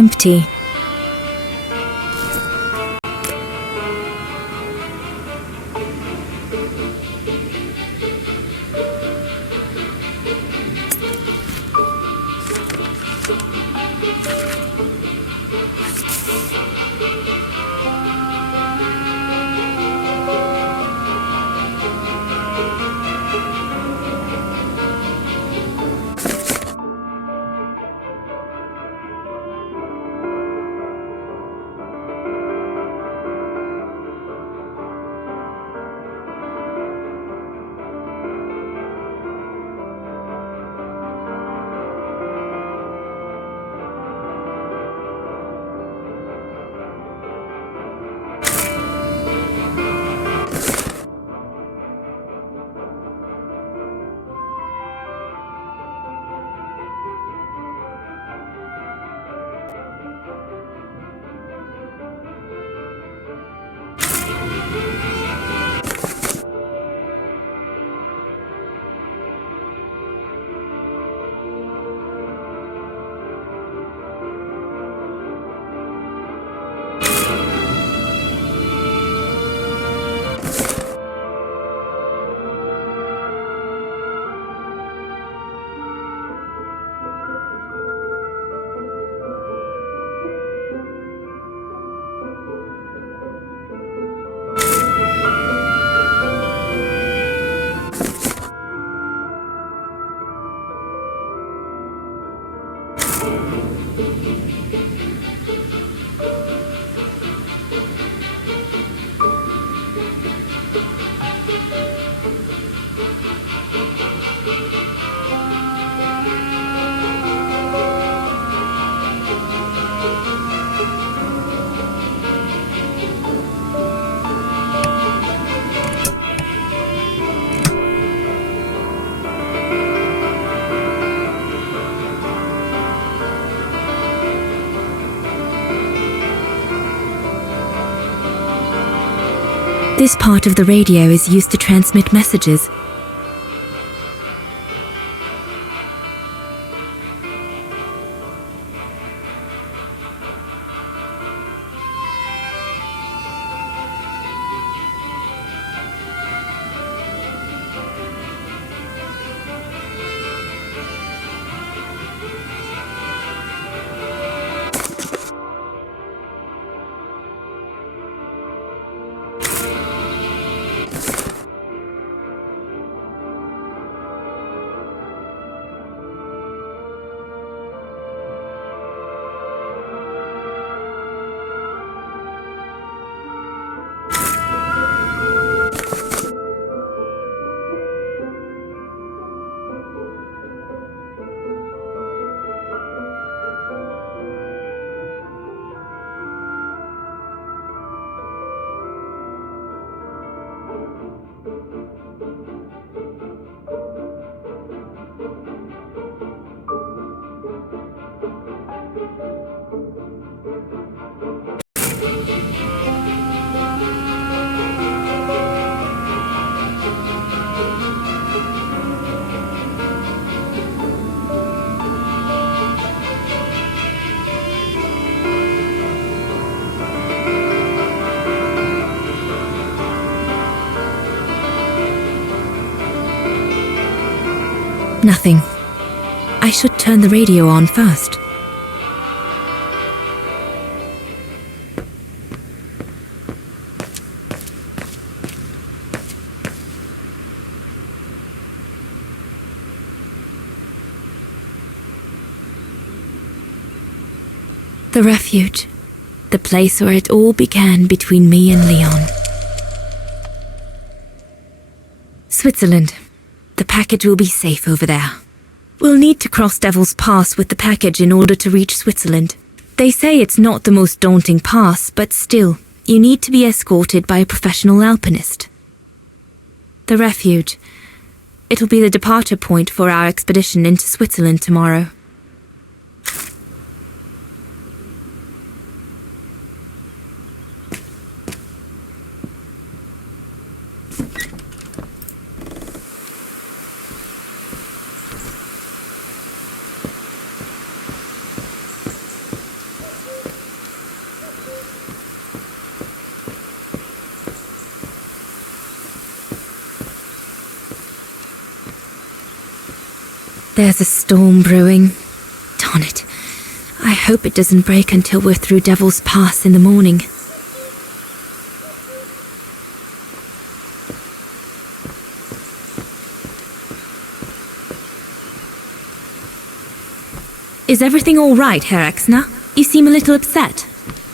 empty. This part of the radio is used to transmit messages. Nothing. I should turn the radio on first. The refuge. The place where it all began between me and Leon. Switzerland. The package will be safe over there. We'll need to cross Devil's Pass with the package in order to reach Switzerland. They say it's not the most daunting pass, but still, you need to be escorted by a professional alpinist. The refuge. It'll be the departure point for our expedition into Switzerland tomorrow. There's a storm brewing. Darn it. I hope it doesn't break until we're through Devil's Pass in the morning. Is everything all right, Herr Exner? You seem a little upset.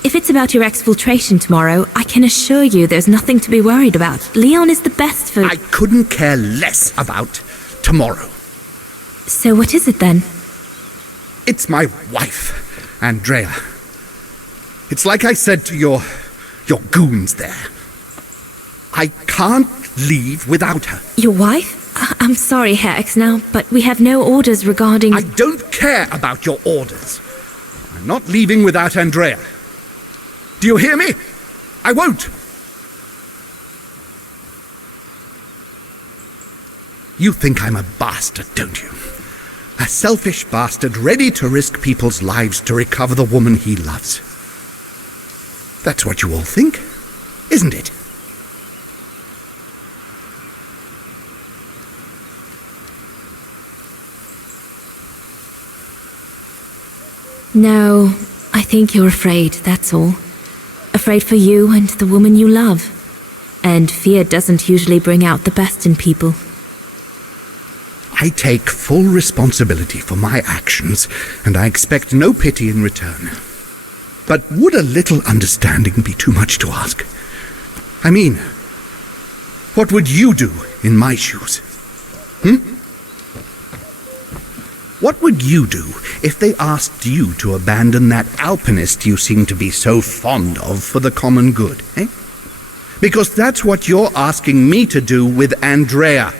If it's about your exfiltration tomorrow, I can assure you there's nothing to be worried about. Leon is the best for... I couldn't care less about tomorrow. So what is it then? It's my wife, Andrea. It's like I said to your goons there. I can't leave without her. Your wife? I'm sorry, Herr Exner, but we have no orders regarding... I don't care about your orders. I'm not leaving without Andrea. Do you hear me? I won't. You think I'm a bastard, don't you? A selfish bastard ready to risk people's lives to recover the woman he loves. That's what you all think, isn't it? No, I think you're afraid, that's all. Afraid for you and the woman you love. And fear doesn't usually bring out the best in people. I take full responsibility for my actions, and I expect no pity in return. But would a little understanding be too much to ask? I mean, what would you do in my shoes? What would you do if they asked you to abandon that alpinist you seem to be so fond of for the common good, eh? Because that's what you're asking me to do with Andrea.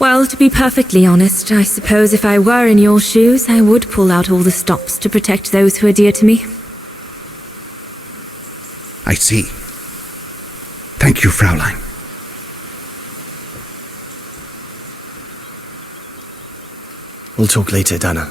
Well, to be perfectly honest, I suppose if I were in your shoes, I would pull out all the stops to protect those who are dear to me. I see. Thank you, Fraulein. We'll talk later, Dana.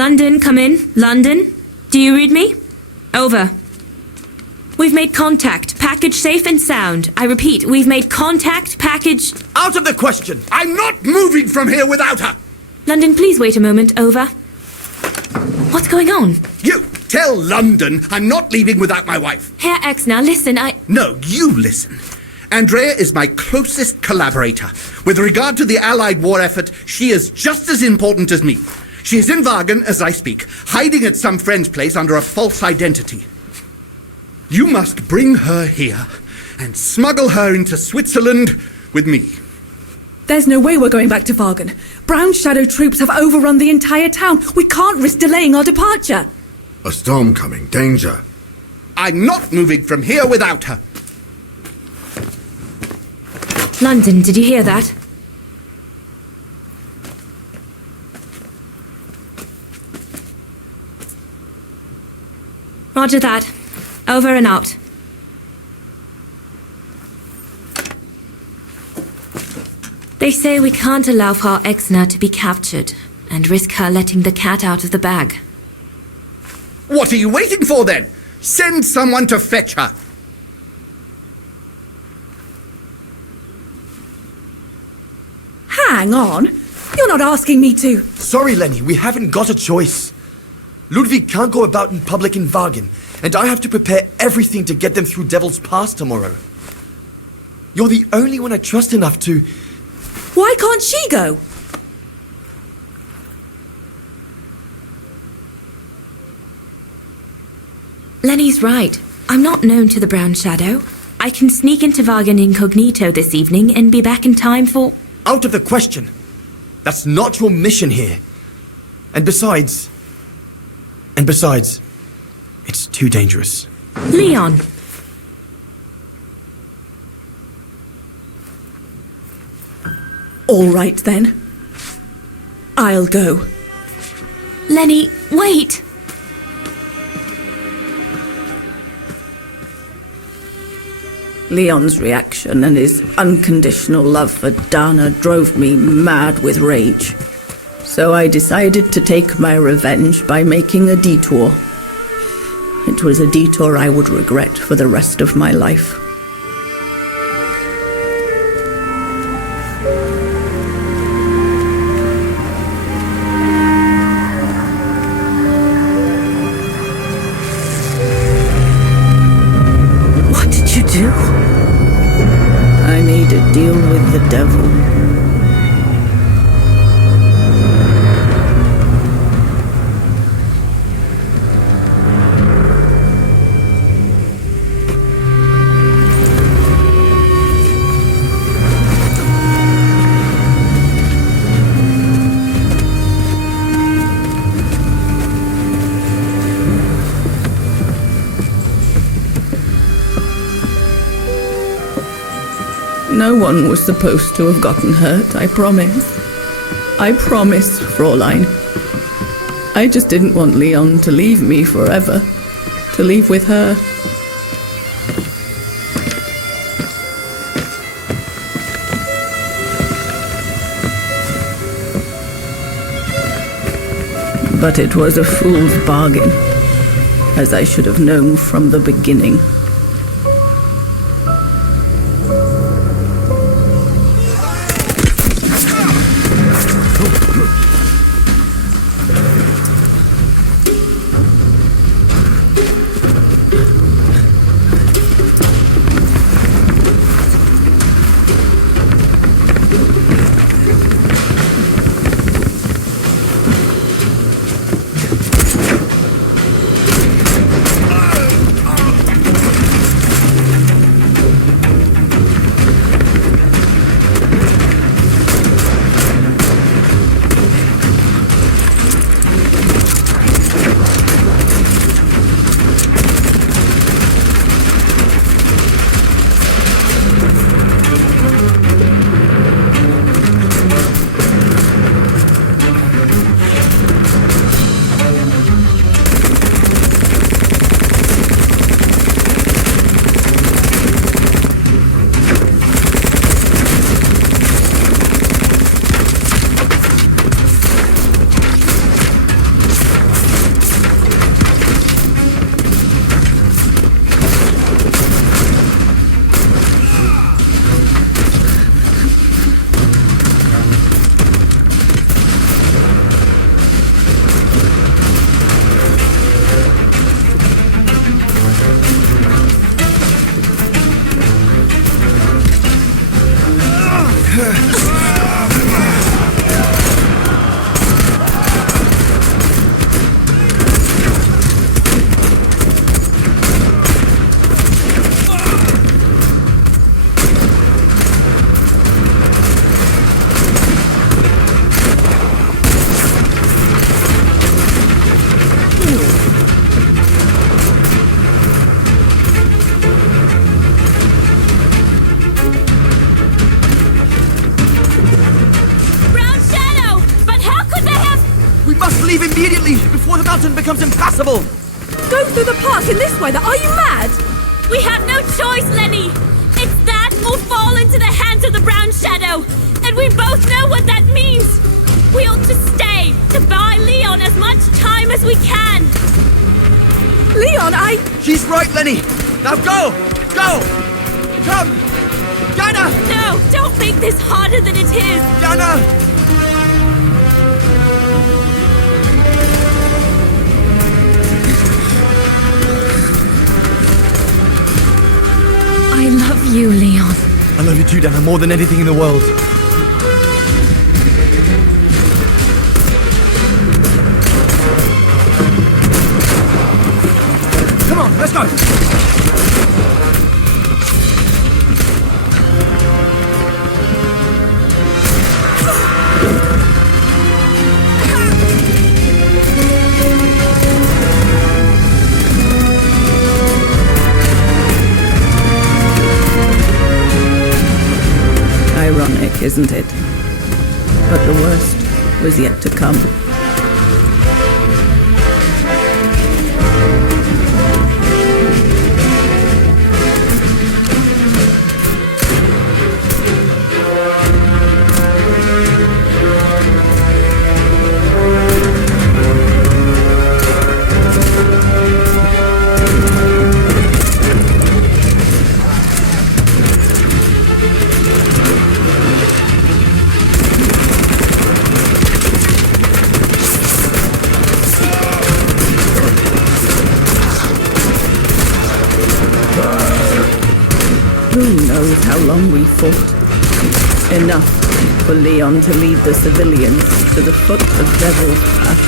London, come in. London? Do you read me? Over. We've made contact. Package safe and sound. I repeat, we've made contact. Package... Out of the question! I'm not moving from here without her! London, please wait a moment. Over. What's going on? You! Tell London I'm not leaving without my wife. Herr X, now listen, No, you listen. Andrea is my closest collaborator. With regard to the Allied war effort, she is just as important as me. She is in Wagen as I speak, hiding at some friend's place under a false identity. You must bring her here and smuggle her into Switzerland with me. There's no way we're going back to Wagen. Brown Shadow troops have overrun the entire town. We can't risk delaying our departure. A storm coming. Danger. I'm not moving from here without her. London, did you hear that? Roger that. Over and out. They say we can't allow Frau Exner to be captured and risk her letting the cat out of the bag. What are you waiting for then? Send someone to fetch her. Hang on. You're not asking me to. Sorry, Lenny, we haven't got a choice. Ludwig can't go about in public in Wagen, and I have to prepare everything to get them through Devil's Pass tomorrow. You're the only one I trust enough to... Why can't she go? Lenny's right. I'm not known to the Brown Shadow. I can sneak into Wagen incognito this evening and be back in time for... Out of the question. That's not your mission here. And besides, it's too dangerous. Leon! All right then. I'll go. Lenny, wait! Leon's reaction and his unconditional love for Dana drove me mad with rage. So I decided to take my revenge by making a detour. It was a detour I would regret for the rest of my life. What did you do? I made a deal with the devil. No one was supposed to have gotten hurt, I promise. I promise, Fräulein. I just didn't want Leon to leave me forever. To leave with her. But it was a fool's bargain, as I should have known from the beginning. leave immediately, before the mountain becomes impassable! Go through the pass in this weather? Are you mad? We have no choice, Lenny! It's that or fall into the hands of the Brown Shadow! And we both know what that means! We ought to stay, to buy Leon as much time as we can! Leon, She's right, Lenny! Now go! Go! Come! Dinah! No, don't make this harder than it is! Dinah! I love you, Leon. I love you too, Dinah, more than anything in the world. Come on, let's go! Ironic, isn't it? But the worst was yet to come. Who knows how long we fought? Enough for Leon to lead the civilians to the foot of Devil's Path.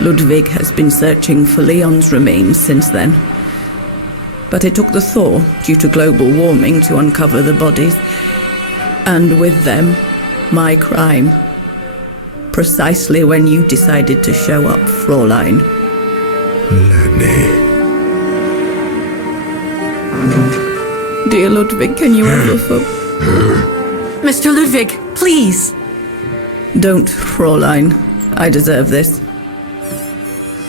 Ludwig has been searching for Leon's remains since then. But it took the thaw due to global warming to uncover the bodies, and with them, my crime. precisely when you decided to show up, Fräulein. Lenny. Dear Ludwig, can you ever Mr. Ludwig, please. Don't, Fräulein. I deserve this.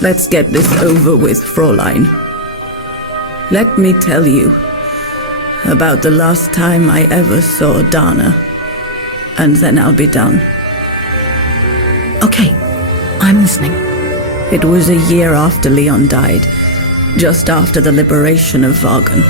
Let's get this over with, Fräulein. Let me tell you about the last time I ever saw Dana, and then I'll be done. Okay, I'm listening. It was a year after Leon died, just after the liberation of Vagen.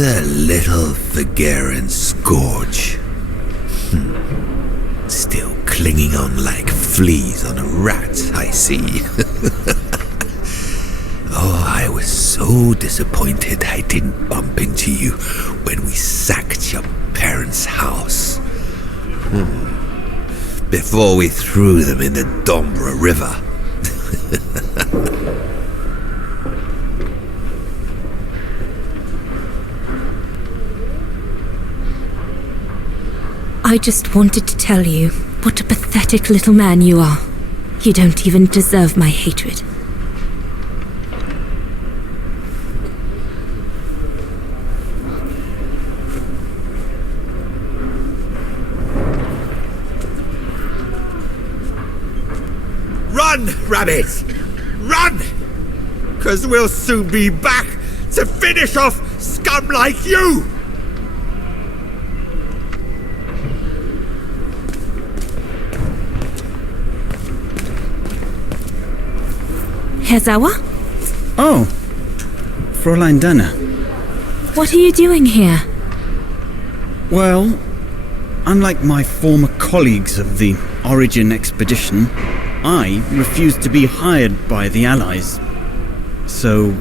The little Vageran scourge. Still clinging on like fleas on a rat, I see. Oh, I was so disappointed I didn't bump into you when we sacked your parents' house. Before we threw them in the Dombra River. I just wanted to tell you what a pathetic little man you are. You don't even deserve my hatred. Run, rabbit! Run! 'Cause we'll soon be back to finish off scum like you! Herr Sauer? Oh, Fräulein Dana. What are you doing here? Well, unlike my former colleagues of the Origin expedition, I refused to be hired by the Allies. So,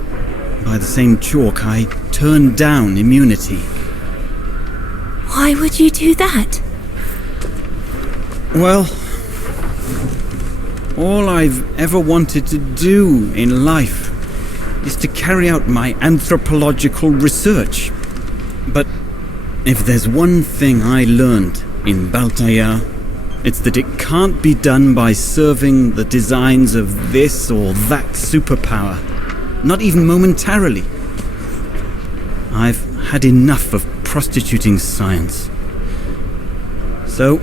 by the same chalk, I turned down immunity. Why would you do that? Well, all I've ever wanted to do in life is to carry out my anthropological research. But if there's one thing I learned in Baltaya, it's that it can't be done by serving the designs of this or that superpower, not even momentarily. I've had enough of prostituting science. So,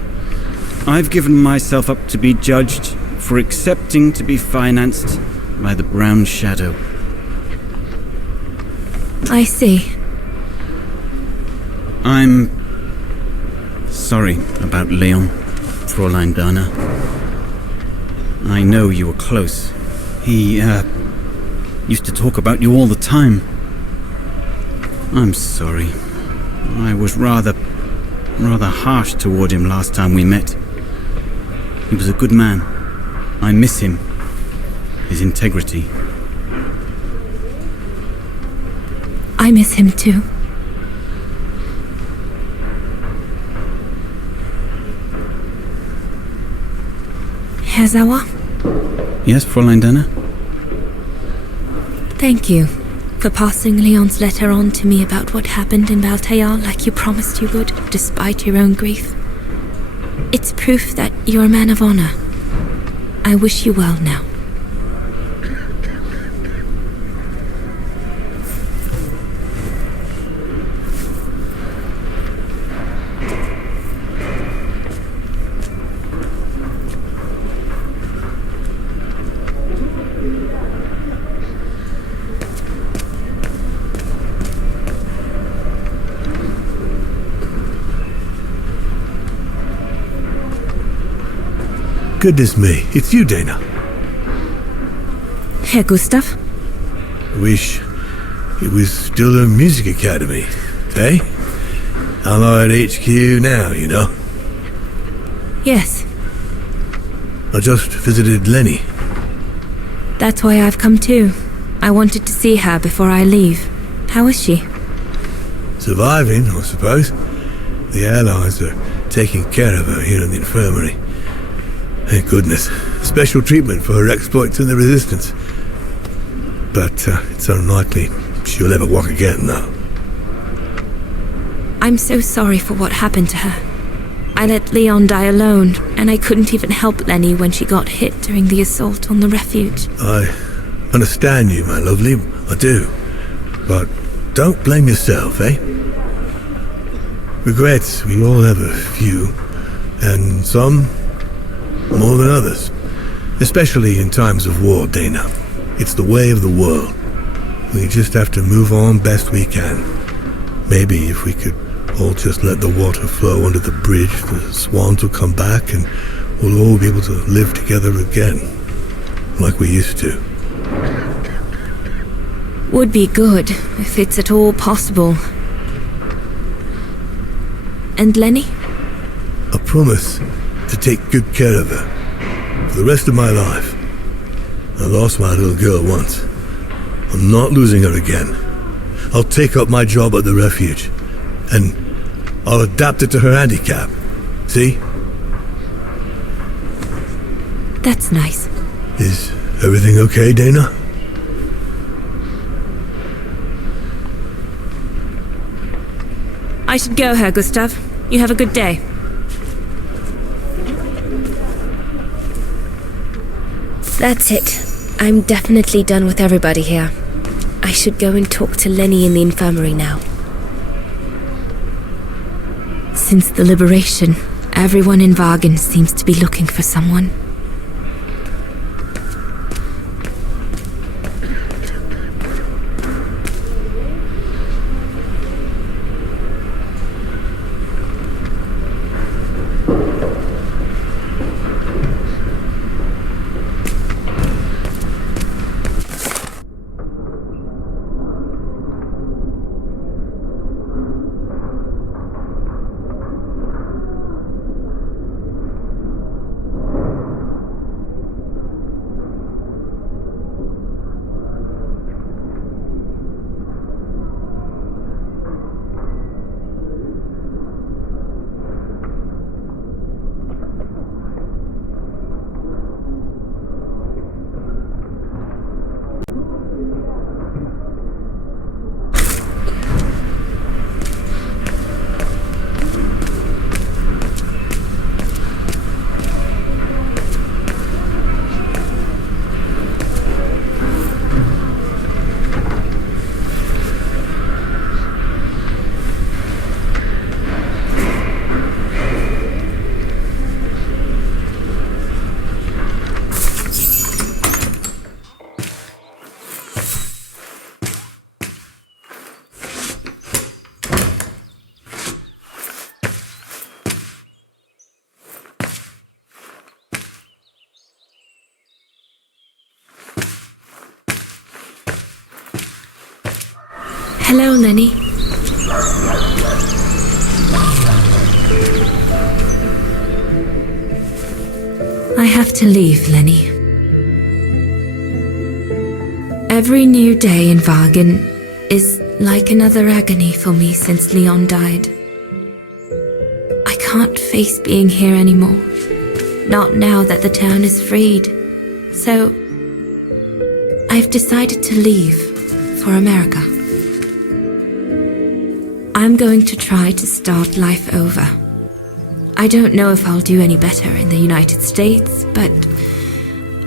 I've given myself up to be judged for accepting to be financed by the Brown Shadow. I see. I'm sorry about Leon, Fräulein Dana. I know you were close. He, used to talk about you all the time. I'm sorry. I was rather harsh toward him last time we met. He was a good man. I miss him. His integrity. I miss him too. Herr Sauer, Yes, Fräulein Dana? Thank you for passing Leon's letter on to me about what happened in Baltayar like you promised you would, despite your own grief. It's proof that you're a man of honor. I wish you well now. Goodness me, it's you, Dana. Herr Gustav? Wish it was still a music academy, eh? I'm at HQ now, you know. Yes, I just visited Lenny. that's why I've come too. I wanted to see her before I leave. How is she? Surviving, I suppose. The allies are taking care of her here in the infirmary. Thank goodness. Special treatment for her exploits in the Resistance. But it's unlikely she'll ever walk again, though. I'm so sorry for what happened to her. I let Leon die alone, and I couldn't even help Lenny when she got hit during the assault on the refuge. I understand you, my lovely. I do. But don't blame yourself, eh? Regrets, we all have a few. And some more than others. Especially in times of war, Dana. It's the way of the world. We just have to move on best we can. Maybe if we could all just let the water flow under the bridge, the swans will come back and we'll all be able to live together again. Like we used to. Would be good, if it's at all possible. And Lenny? I promise to take good care of her for the rest of my life. I lost my little girl once. I'm not losing her again. I'll take up my job at the refuge, and I'll adapt it to her handicap. See? That's nice. Is everything okay, Dana? I should go, Herr Gustav. You have a good day. That's it. I'm definitely done with everybody here. I should go and talk to Lenny in the infirmary now. Since the liberation, everyone in Vagen seems to be looking for someone. Hello, Lenny. I have to leave, Lenny. Every new day in Vagen is like another agony for me since Leon died. I can't face being here anymore. Not now that the town is freed. So, I've decided to leave. for America. I'm going to try to start life over. I don't know if I'll do any better in the United States, but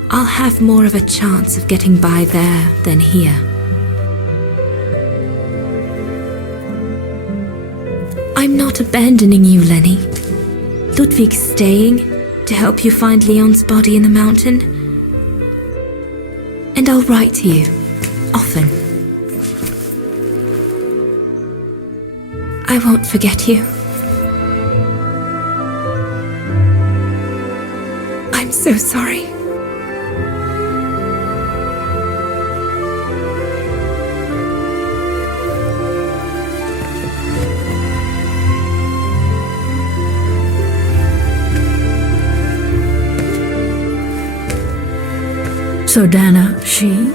I'll have more of a chance of getting by there than here. I'm not abandoning you, Lenny. Ludwig's staying to help you find Leon's body in the mountain. And I'll write to you, often. I won't forget you. I'm so sorry. So Dana, she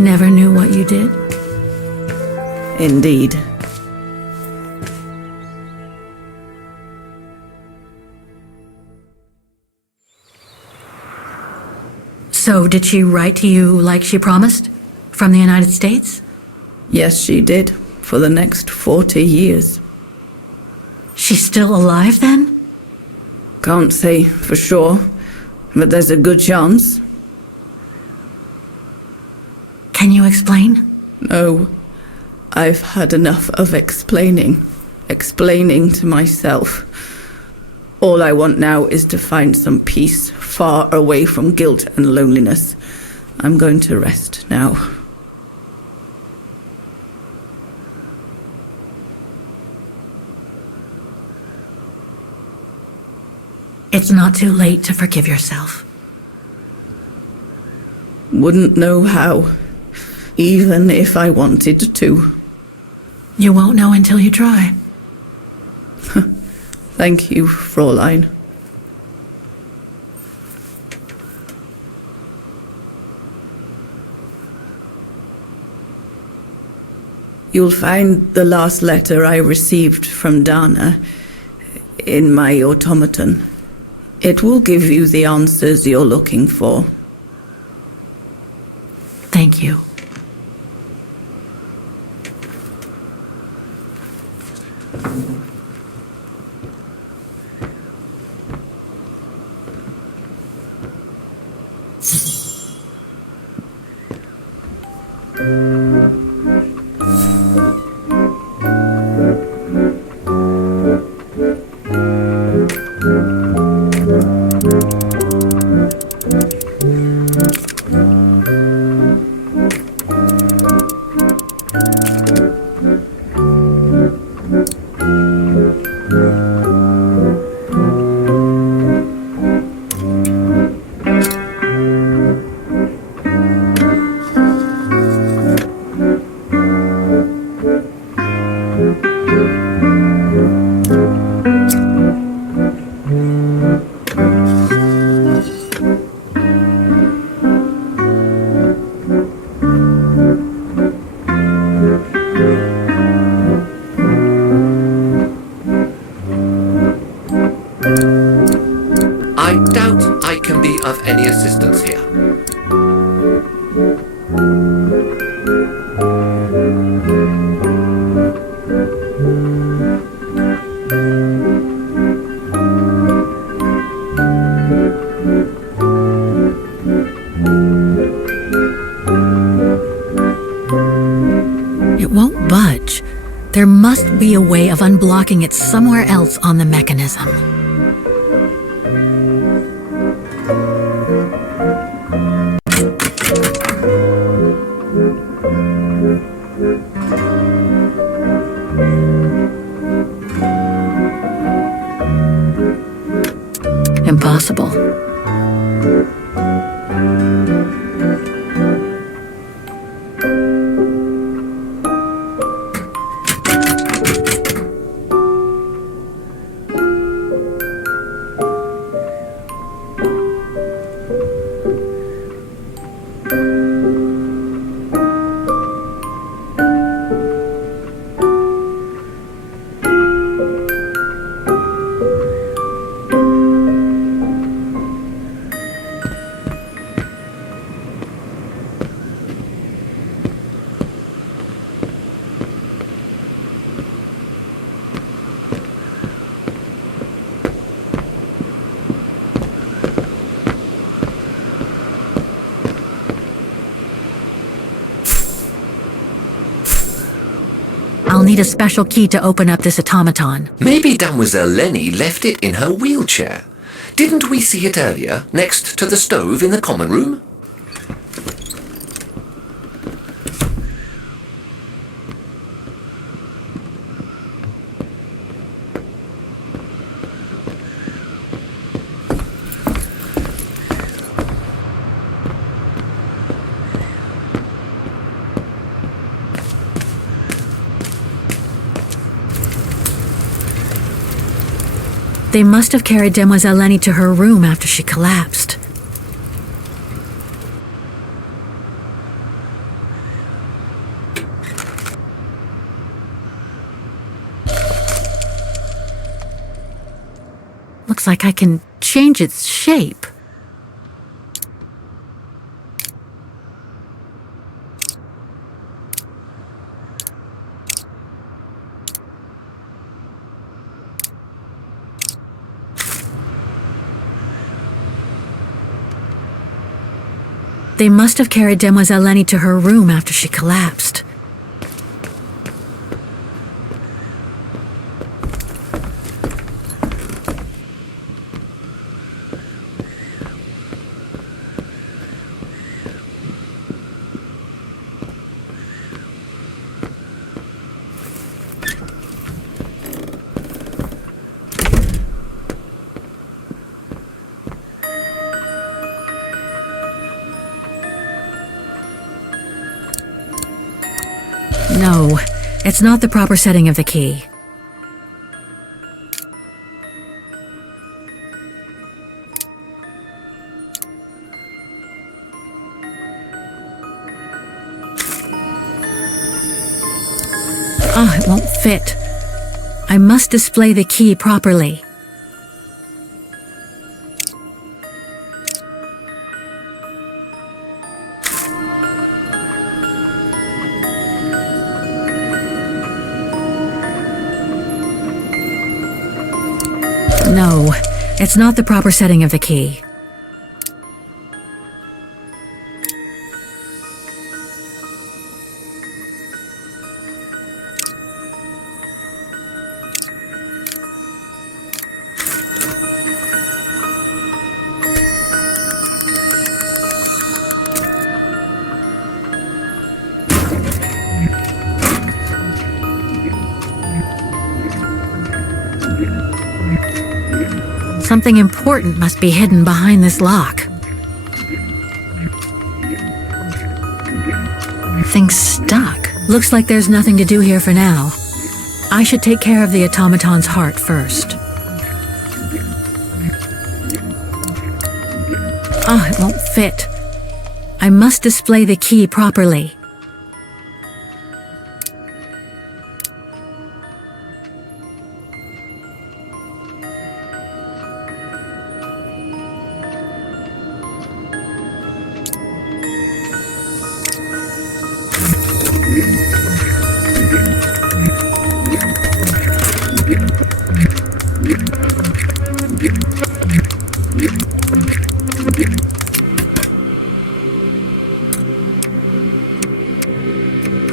never knew what you did? Indeed. So did she write to you like she promised? From the United States? Yes, she did. For the next 40 years. She's still alive then? Can't say for sure, but there's a good chance. Can you explain? No, I've had enough of explaining to myself. All I want now is to find some peace, far away from guilt and loneliness. I'm going to rest now. It's not too late to forgive yourself. Wouldn't know how, even if I wanted to. You won't know until you try. Thank you, Fräulein. You'll find the last letter I received from Dana in my automaton. It will give you the answers you're looking for. Thank you. I doubt I can be of any assistance here. It won't budge. There must be a way of unblocking it somewhere else on the mechanism. Impossible. I'll need a special key to open up this automaton. Maybe Mademoiselle Lenny left it in her wheelchair. Didn't we see it earlier, next to the stove in the common room? They must have carried Demoiselle Lenny to her room after she collapsed. Looks like I can change its shape. They must have carried Demoiselle Lenny to her room after she collapsed. No, it's not the proper setting of the key. It won't fit. I must display the key properly. No, it's not the proper setting of the key. Something important must be hidden behind this lock. Thing's stuck. Looks like there's nothing to do here for now. I should take care of the automaton's heart first. It won't fit. I must display the key properly.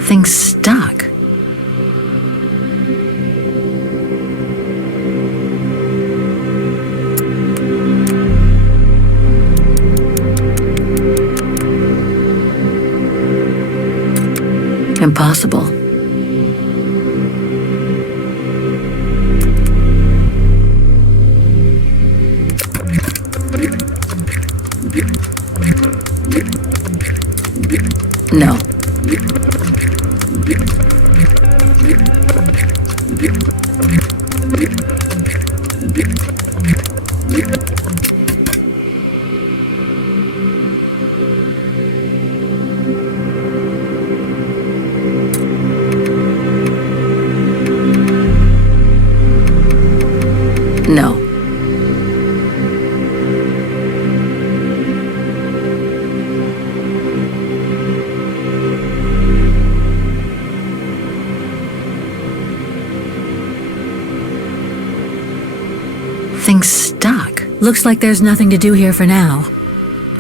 Thing's stuck. Impossible. No. No. Thing's stuck. Looks like there's nothing to do here for now.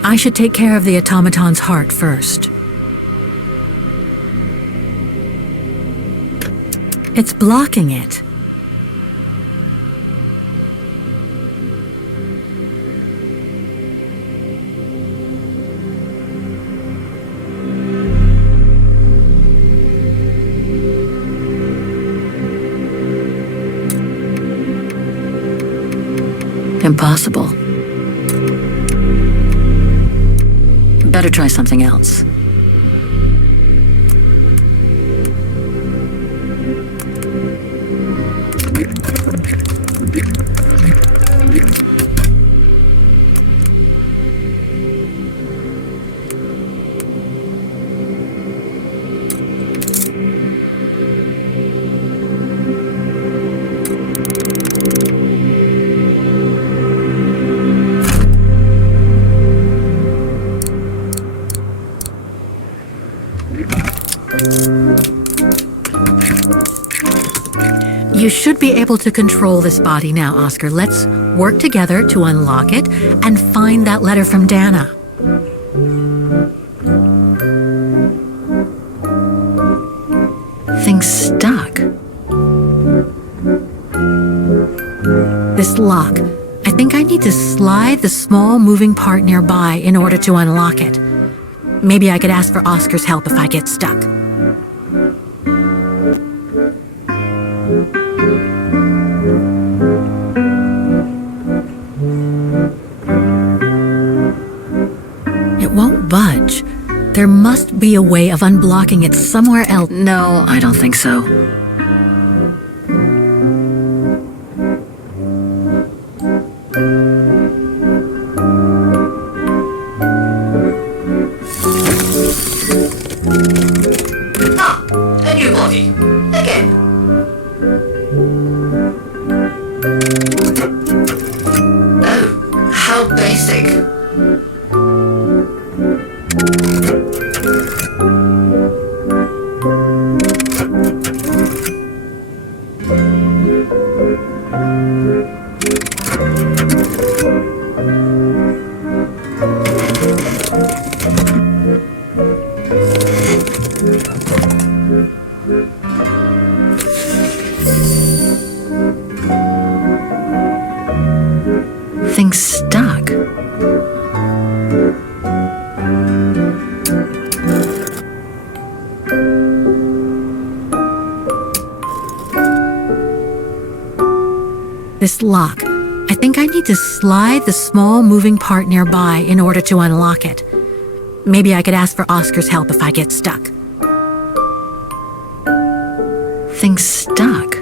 I should take care of the automaton's heart first. It's blocking it. Impossible. Better try something else. You should be able to control this body now, Oscar. Let's work together to unlock it and find that letter from Dana. Thing's stuck. This lock. I think I need to slide the small moving part nearby in order to unlock it. Maybe I could ask for Oscar's help if I get stuck. It won't budge. There must be a way of unblocking it somewhere else. No, I don't think so. Ah, a new body. Again. Oh, how basic. Thing's stuck. This lock. I think I need to slide the small moving part nearby in order to unlock it. Maybe I could ask for Oscar's help if I get stuck. Thing's stuck.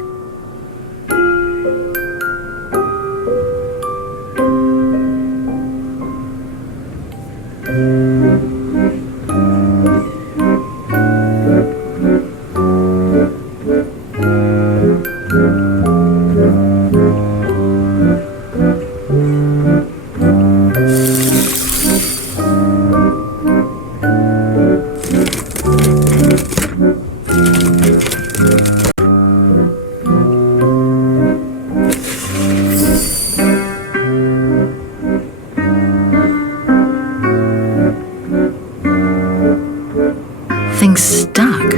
Thing's stuck.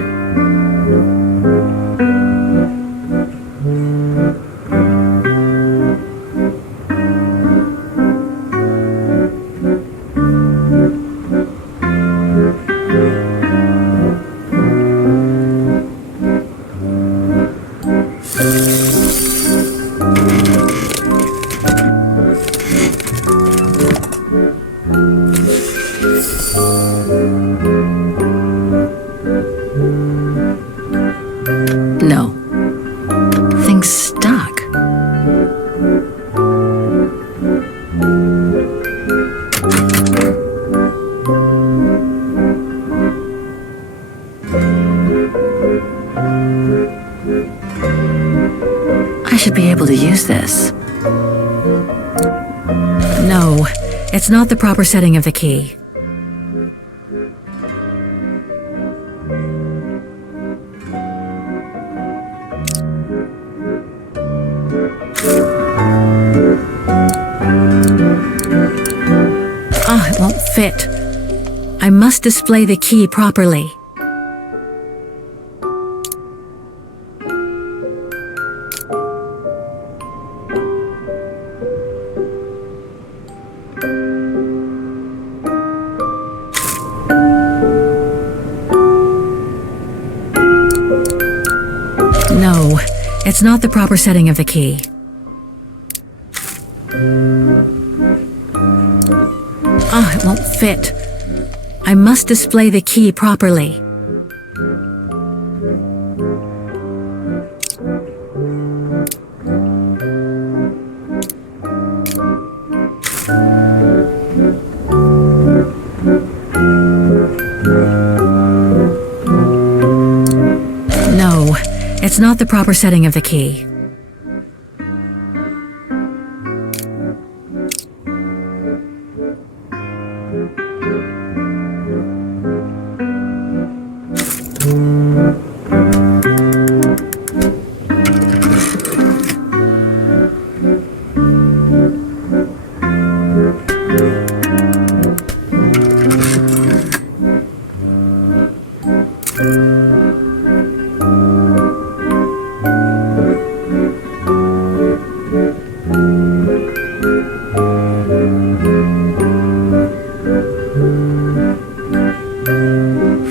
No. Thing's stuck. I should be able to use this. No, it's not the proper setting of the key. It won't fit. I must display the key properly. No, it's not the proper setting of the key. Ah, it won't fit. I must display the key properly. No, it's not the proper setting of the key.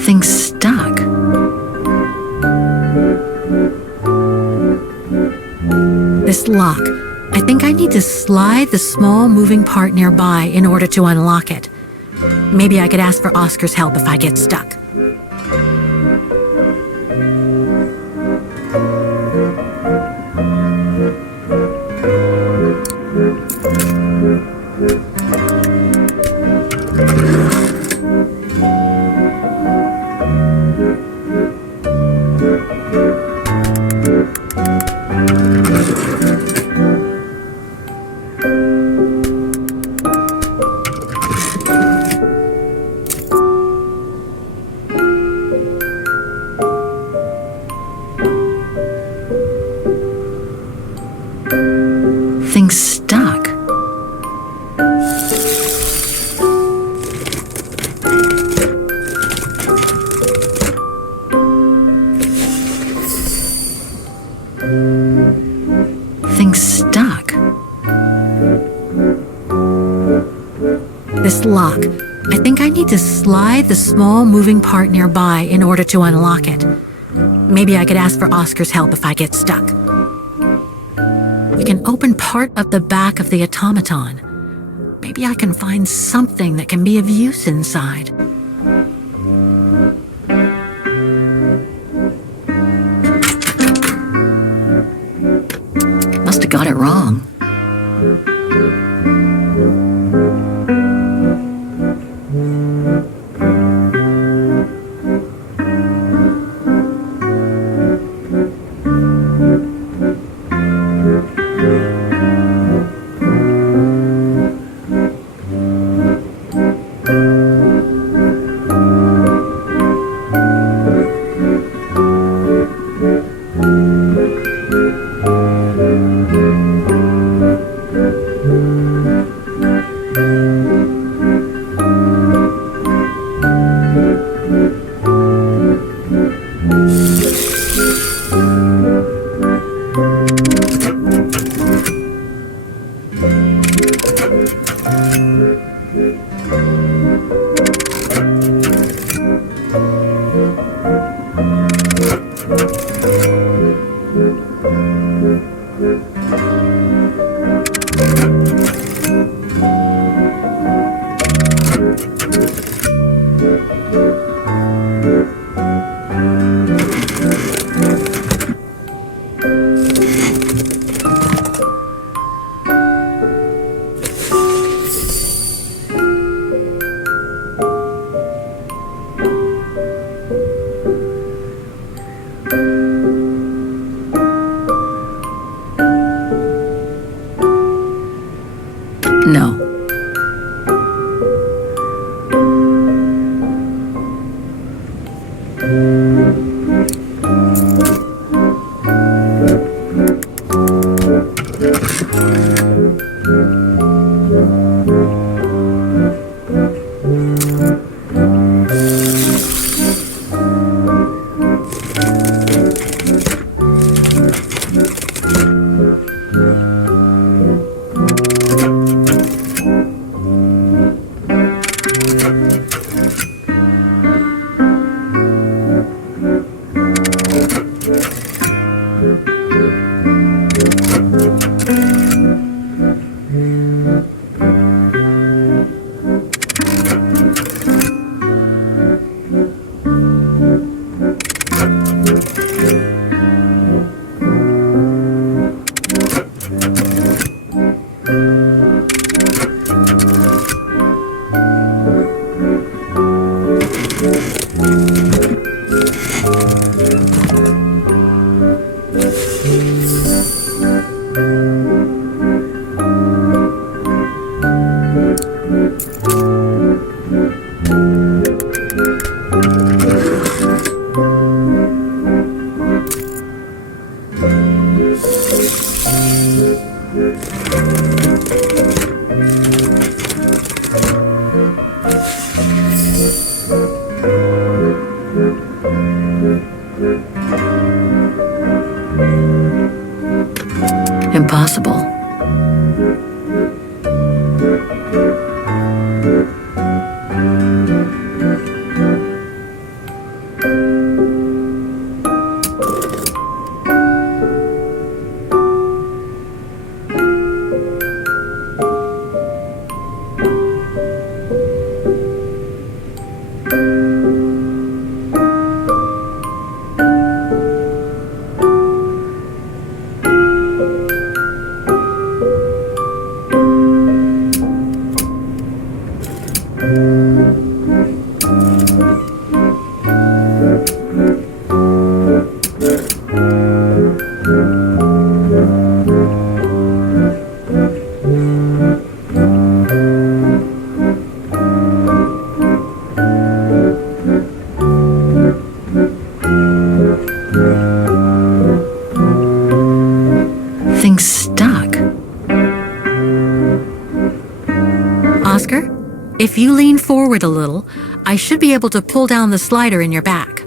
Things stuck. This lock. I think I need to slide the small moving part nearby in order to unlock it. Maybe I could ask for Oscar's help if I get stuck. Things stuck. Things stuck. This lock. I think I need to slide the small moving part nearby in order to unlock it. Maybe I could ask for Oscar's help if I get stuck. We can open part of the back of the automaton. Maybe I can find something that can be of use inside. Must have got it wrong. No. Impossible. Things stuck. Oscar, if you lean forward a little, I should be able to pull down the slider in your back.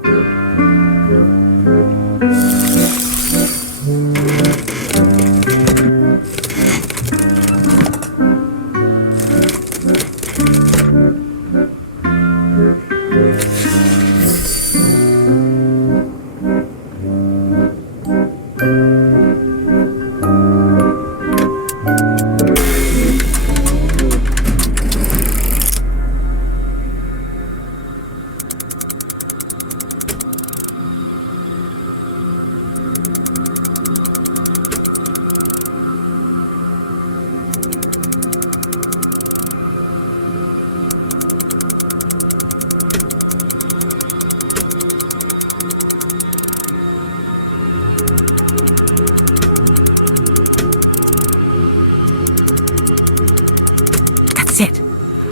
That's it.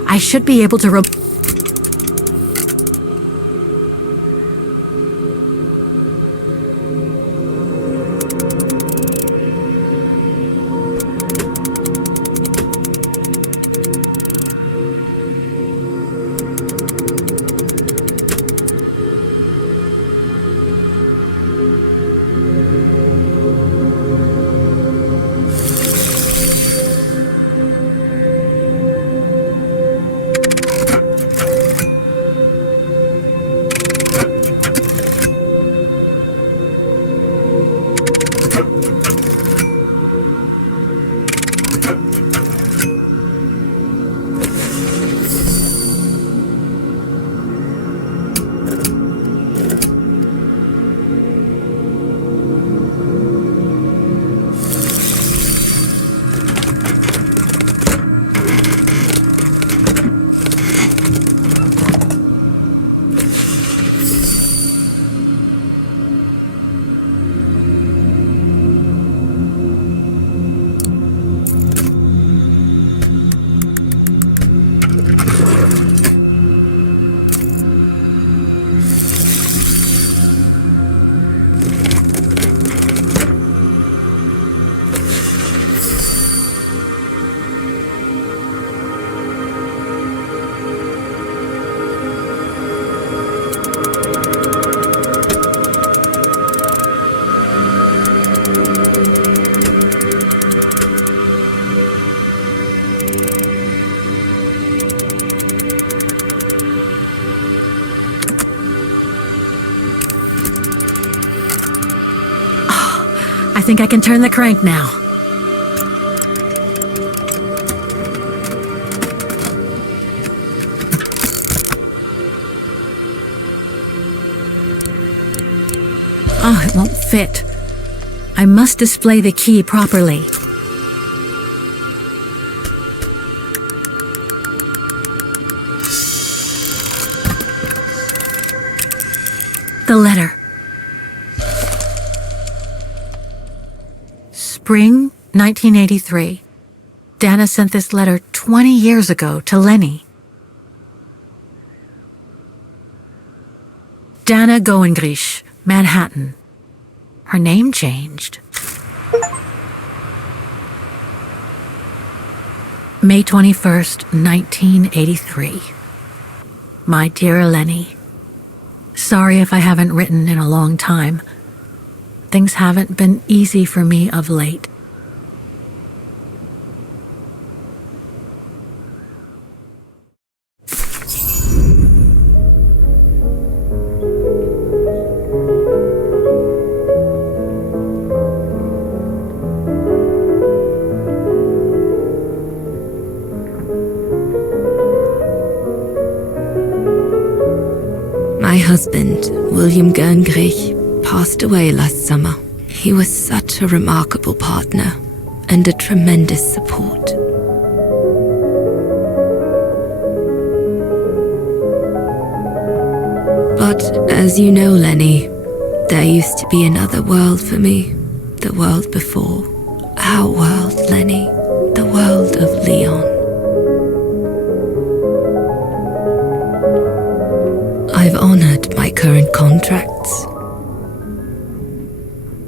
I should be able to I think I can turn the crank now. Oh, it won't fit. I must display the key properly. The letter. Spring 1983. Dana sent this letter 20 years ago to Lenny. Dana Goengrich, Manhattan. Her name changed. May 21st, 1983. My dear Lenny, sorry if I haven't written in a long time. Things haven't been easy for me of late. My husband, William Gerngrich, passed away last summer. He was such a remarkable partner and a tremendous support. But as you know, Lenny, there used to be another world for me. The world before. Our world, Lenny. The world of Leon. I've honored my current contracts.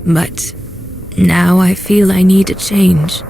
But now I feel I need a change.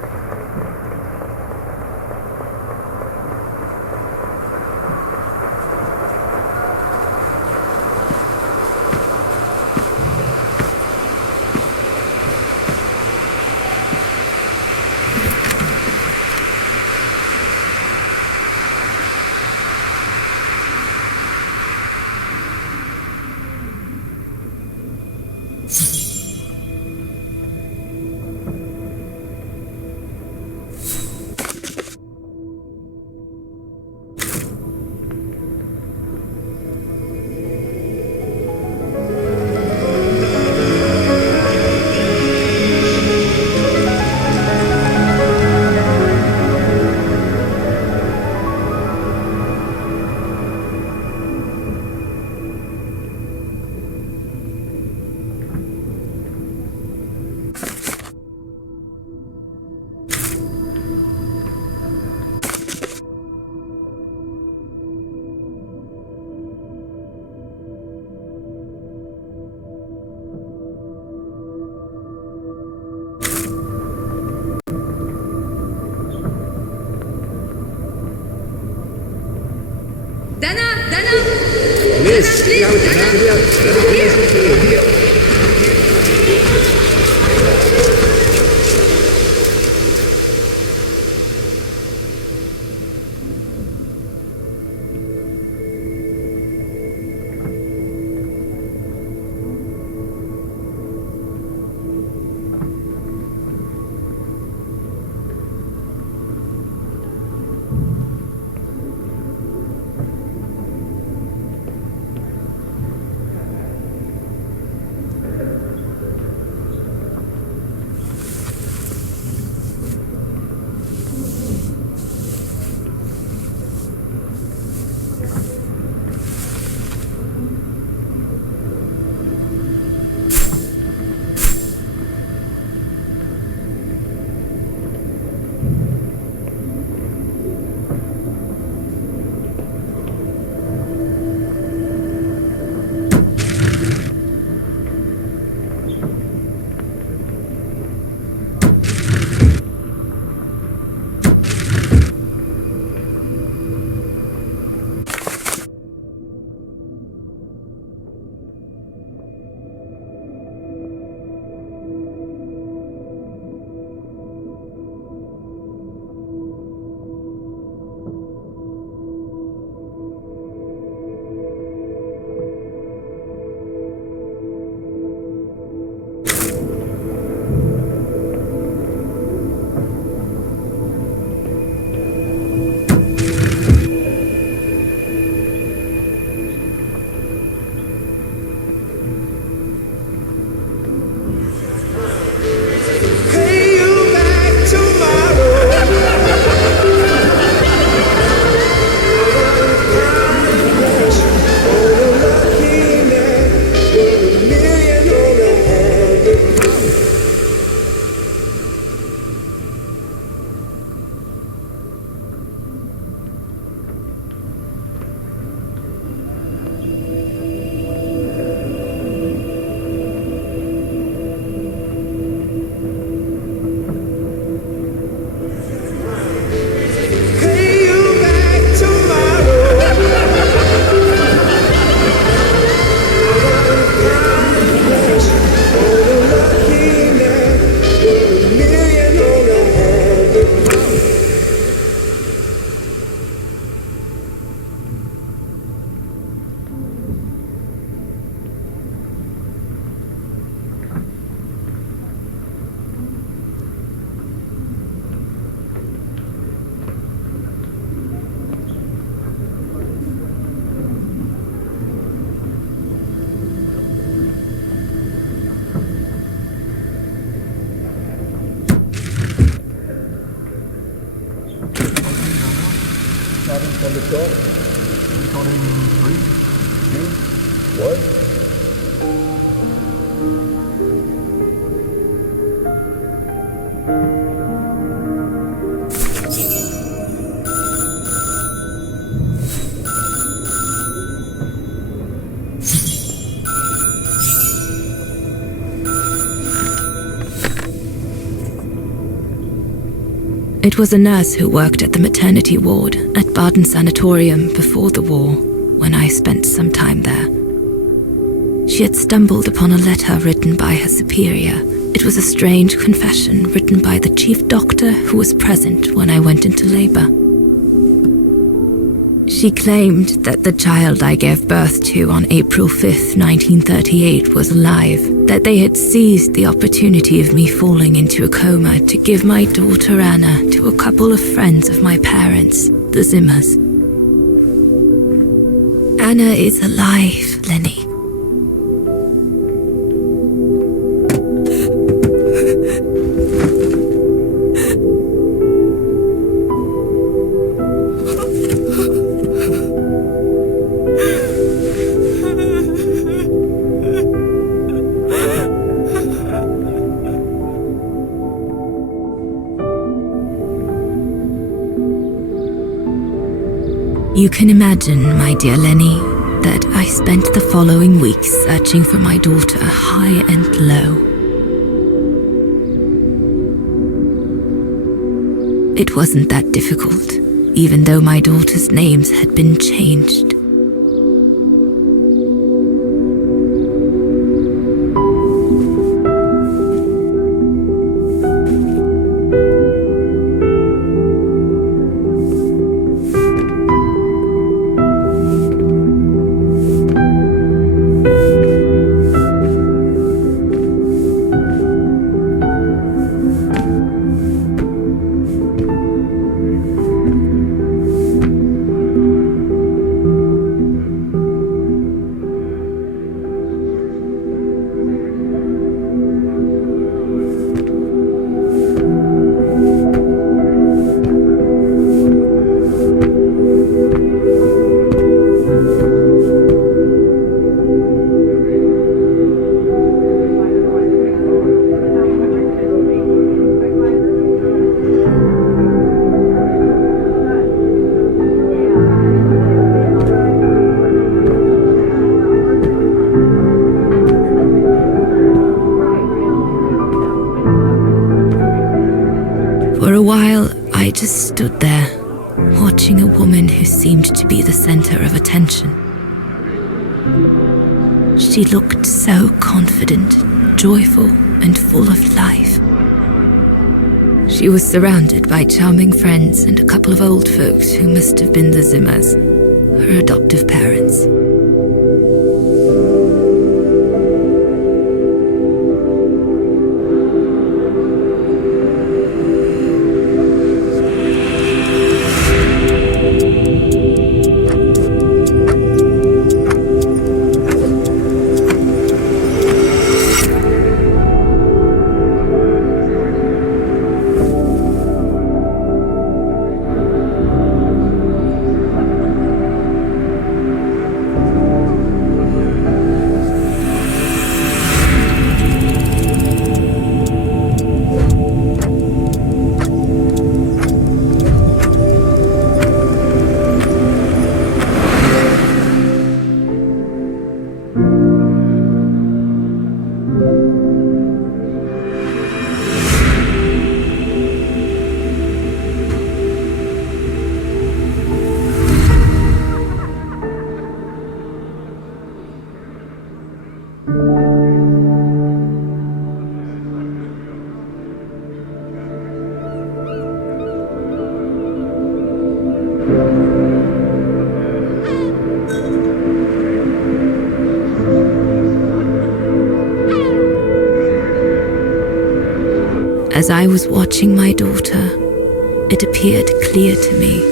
the call. Recording 3, 2, 1. It was a nurse who worked at the maternity ward at Baden Sanatorium before the war, when I spent some time there. She had stumbled upon a letter written by her superior. It was a strange confession written by the chief doctor who was present when I went into labor. She claimed that the child I gave birth to on April 5th, 1938 was alive, that they had seized the opportunity of me falling into a coma to give my daughter Anna to a couple of friends of my parents, the Zimmers. Anna is alive, Lenny. You can imagine, my dear Lenny, that I spent the following weeks searching for my daughter high and low. It wasn't that difficult, even though my daughter's names had been changed. For a while, I just stood there, watching a woman who seemed to be the center of attention. She looked so confident, joyful, and full of life. She was surrounded by charming friends and a couple of old folks who must have been the Zimmers, her adoptive parents. As I was watching my daughter, it appeared clear to me.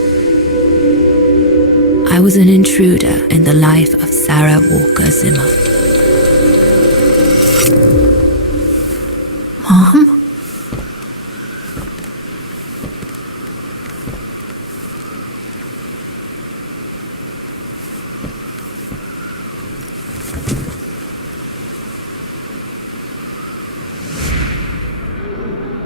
I was an intruder in the life of Sarah Walker Zimmer. Mom?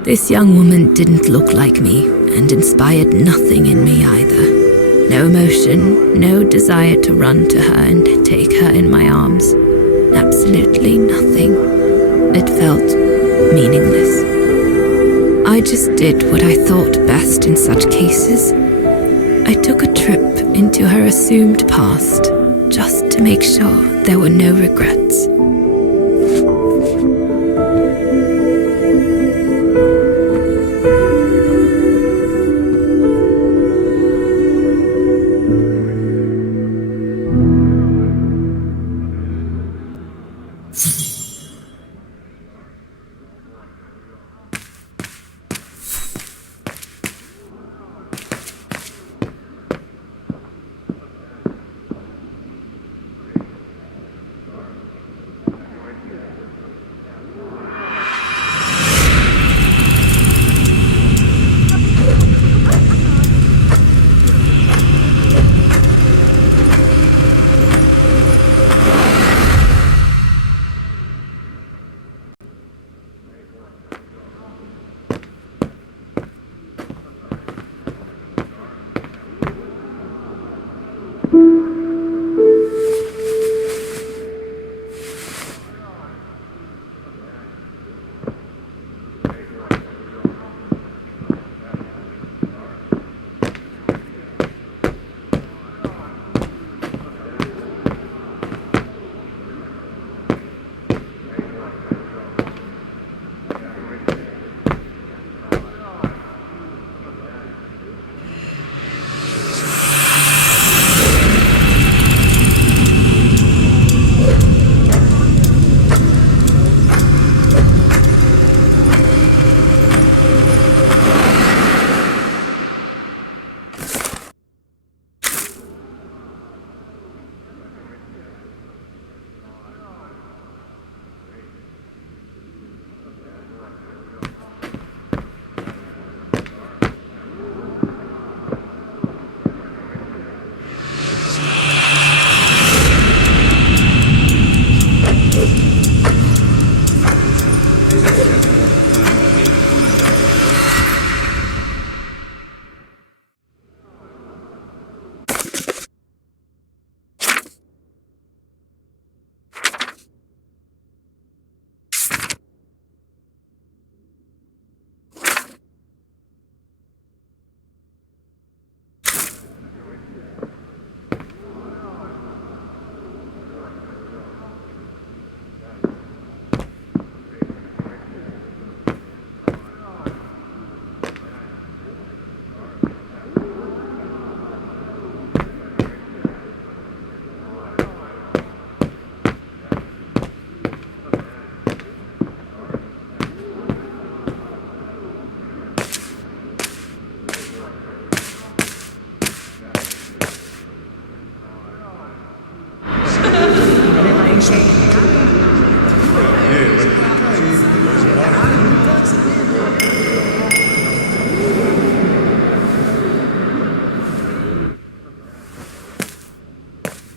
This young woman didn't look like me and inspired nothing in me either. No emotion, no desire to run to her and take her in my arms. Absolutely nothing. It felt meaningless. I just did what I thought best in such cases. I took a trip into her assumed past, just to make sure there were no regrets.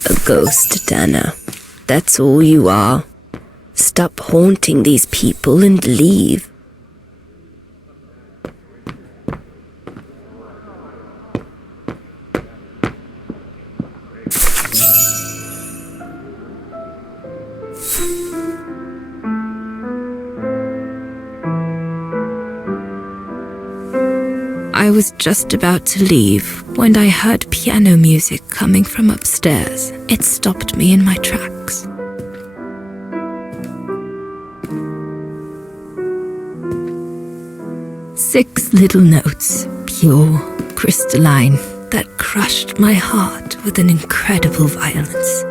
A ghost, Dana. That's all you are. Stop haunting these people and leave. I was just about to leave when I heard piano music coming from upstairs. It stopped me in my tracks. Six little notes, pure, crystalline, that crushed my heart with an incredible violence.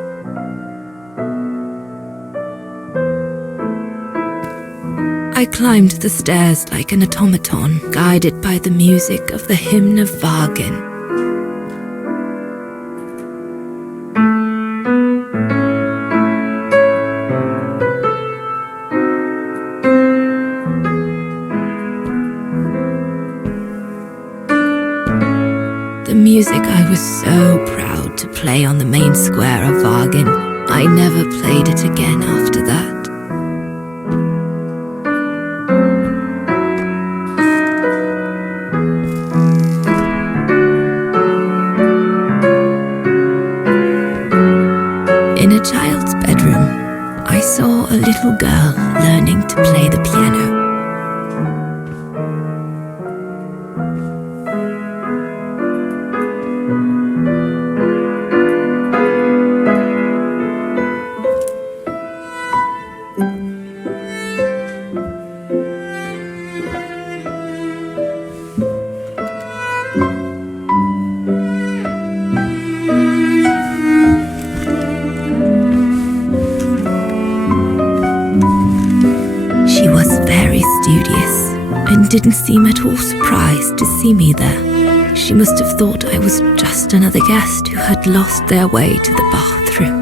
I climbed the stairs like an automaton, guided by the music of the hymn of Vargan. The music I was so proud to play on the main square of Vargan. I never played it again after that. play the piano. She was very studious and didn't seem at all surprised to see me there. She must have thought I was just another guest who had lost their way to the bathroom.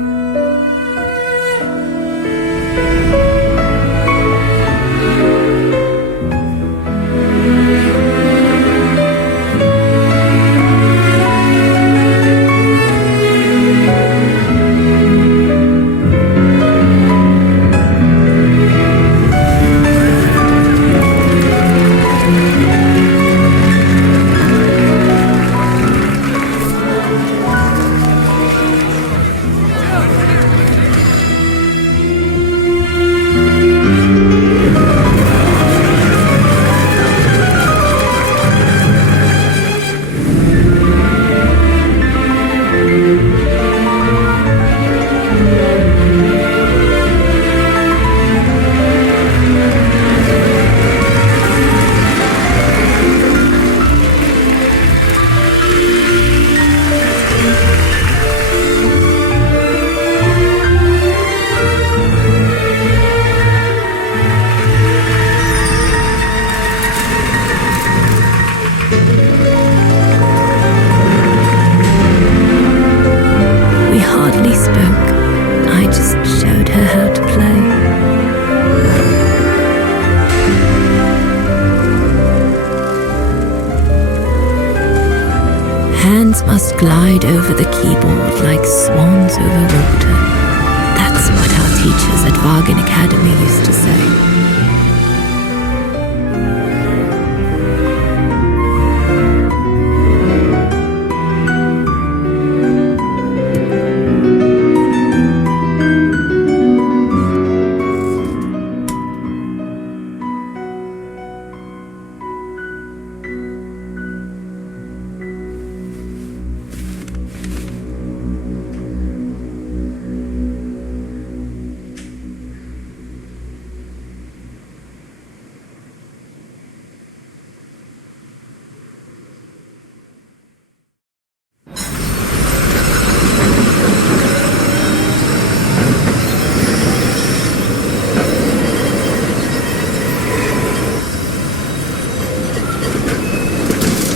We hardly spoke. I just showed her how to play. Hands must glide over the keyboard like swans over water. That's what our teachers at Wagen Academy used to say.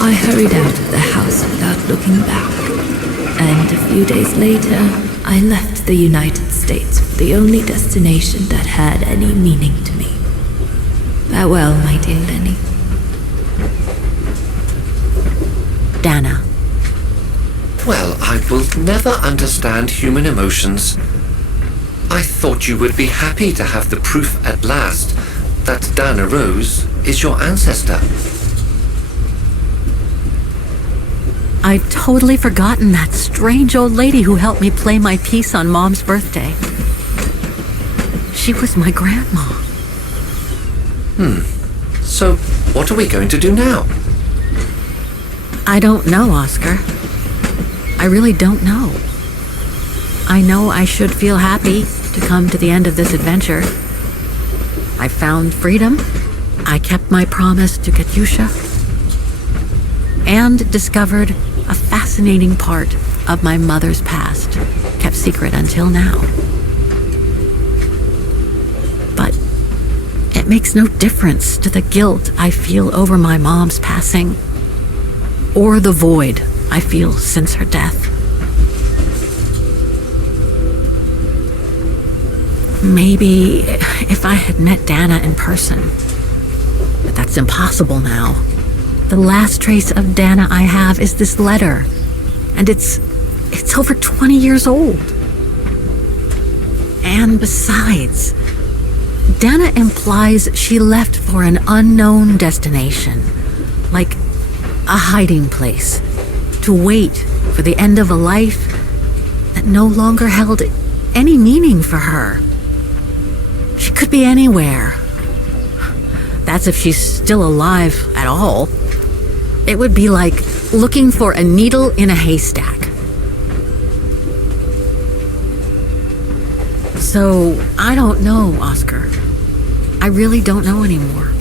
I hurried out of the house without looking back, and a few days later, I left the United States for the only destination that had any meaning to me. Farewell, my dear Lenny. Dana. Well, I will never understand human emotions. I thought you would be happy to have the proof at last that Dana Rose is your ancestor. I'd totally forgotten that strange old lady who helped me play my piece on Mom's birthday. She was my grandma. So, what are we going to do now? I don't know, Oscar. I really don't know. I know I should feel happy to come to the end of this adventure. I found freedom. I kept my promise to Katyusha. And discovered a fascinating part of my mother's past, kept secret until now. But it makes no difference to the guilt I feel over my mom's passing, or the void I feel since her death. Maybe if I had met Dana in person, but that's impossible now. The last trace of Dana I have is this letter, and it's over 20 years old. And besides, Dana implies she left for an unknown destination, like a hiding place, to wait for the end of a life that no longer held any meaning for her. She could be anywhere, That's if she's still alive at all. It would be like looking for a needle in a haystack. So, I don't know, Oscar. I really don't know anymore.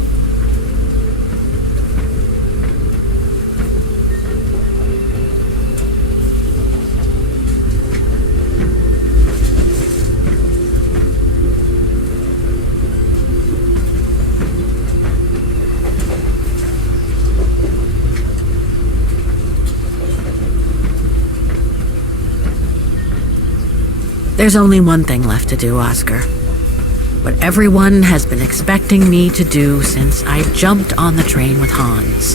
There's only one thing left to do, Oscar. What everyone has been expecting me to do since I jumped on the train with Hans.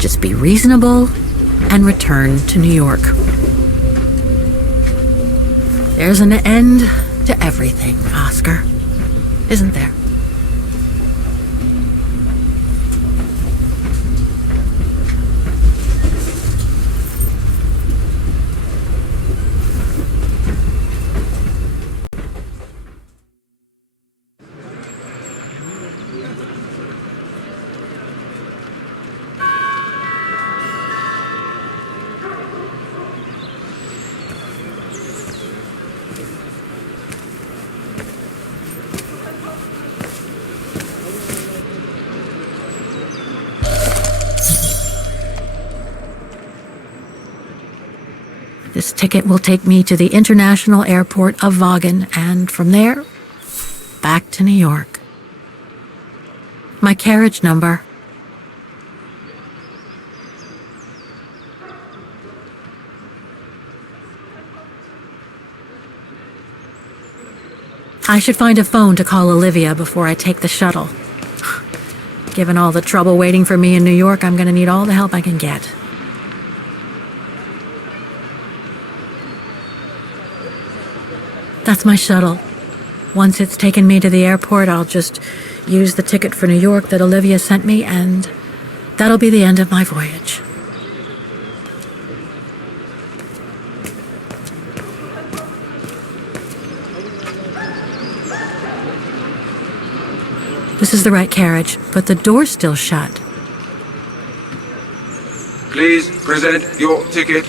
Just be reasonable and return to New York. There's an end to everything, Oscar. Isn't there? This ticket will take me to the international airport of Vaughan, and from there, back to New York. My carriage number. I should find a phone to call Olivia before I take the shuttle. Given all the trouble waiting for me in New York, I'm going to need all the help I can get. That's my shuttle. Once it's taken me to the airport, I'll just use the ticket for New York that Olivia sent me, and that'll be the end of my voyage. This is the right carriage, but the door's still shut. Please present your ticket.